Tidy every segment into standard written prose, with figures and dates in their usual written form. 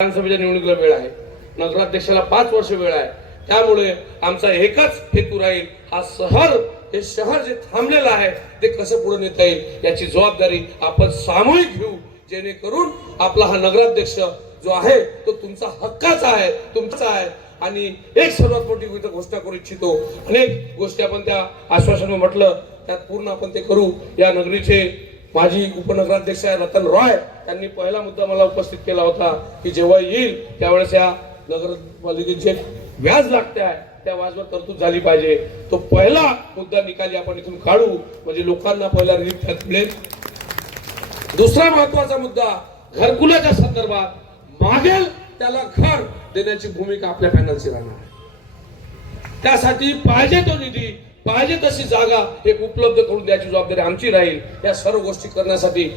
विधानसभेच्या निवडणुकीला वेळ आहे, नगराध्यक्षाला 5 वर्ष वेळ आहे. त्यामुळे आमचा एकच हेतू राहील, हा हे शहर जे थांबलेलं आहे ते कसं पुढे नेता येईल याची जबाबदारी आपण सामूहिक घेऊ, जेणेकरून आपला हा नगराध्यक्ष जो आहे तो तुमचा हक्काचा आहे, तुमचा आहे. आणि एक सर्वात मोठी घोषणा करू इच्छितो, अनेक गोष्टी आपण त्या आश्वासन म्हटलं त्यात पूर्ण आपण ते करू. या नगरीचे माजी उपनगराध्यक्ष रतन रॉय त्यांनी पहिला मुद्दा मला उपस्थित केला होता की जेव्हा येईल त्यावेळेस या नगरपालिकेचे व्याज लागते आहे त्या व्याजवर तरतूद झाली पाहिजे. तो पहिला मुद्दा निकाली आपण इथून काढू, म्हणजे लोकांना पहिला रिलीफ मिळेल. दुसरा महत्वाचा मुद्दा घरकुलाच्या संदर्भात मागेल त्याला घर देण्याची भूमिका आपल्या पॅनलची राहणार आहे. त्यासाठी पाहिजे तो निधी, पाहिजे तशी जागा हे उपलब्ध करून द्यायची जबाबदारी आमची राहील. या सर्व गोष्टी करण्यासाठी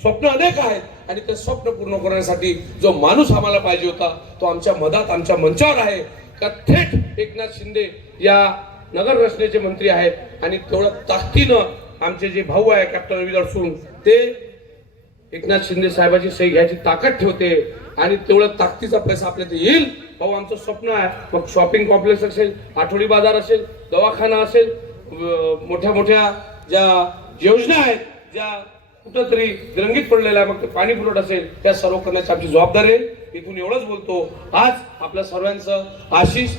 स्वप्न अनेक आहेत आणि ते स्वप्न पूर्ण करण्यासाठी जो माणूस आम्हाला पाहिजे होता तो आमच्या मधात, आमच्या मंचावर आहे. का थेट एकनाथ शिंदे या नगर रचनेचे मंत्री आहेत आणि तेवढ्या ताकदीनं आमचे जे भाऊ आहे कॅप्टन रवी अडसूळ ते एकनाथ शिंदे साहेबांची सही घ्यायची ताकद ठेवते आणि तेवढा ताकदीचा पैसा आपल्याला येईल. भाऊ आमचं स्वप्न आहे. मग शॉपिंग कॉम्प्लेक्स असेल, आठवडी बाजार असेल, दवाखाना असेल, मोठ्या मोठ्या ज्या योजना आहेत ज्या कुठंतरी रंगीत पडलेल्या आहे, मग ते पाणी पुरवठा असेल, त्या सर्व करण्याची आमची जबाबदारी आहे. इथून एवढंच बोलतो. आज आपल्या सर्वांचं आशिष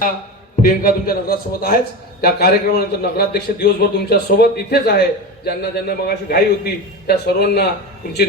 प्रियंका तुमच्या नगरासोबत आहेच. त्या कार्यक्रमानंतर नगराध्यक्ष दिवसभर तुमच्या सोबत इथेच आहे. ज्यांना ज्यांना मग अशी घाई होती त्या सर्वांना तुमची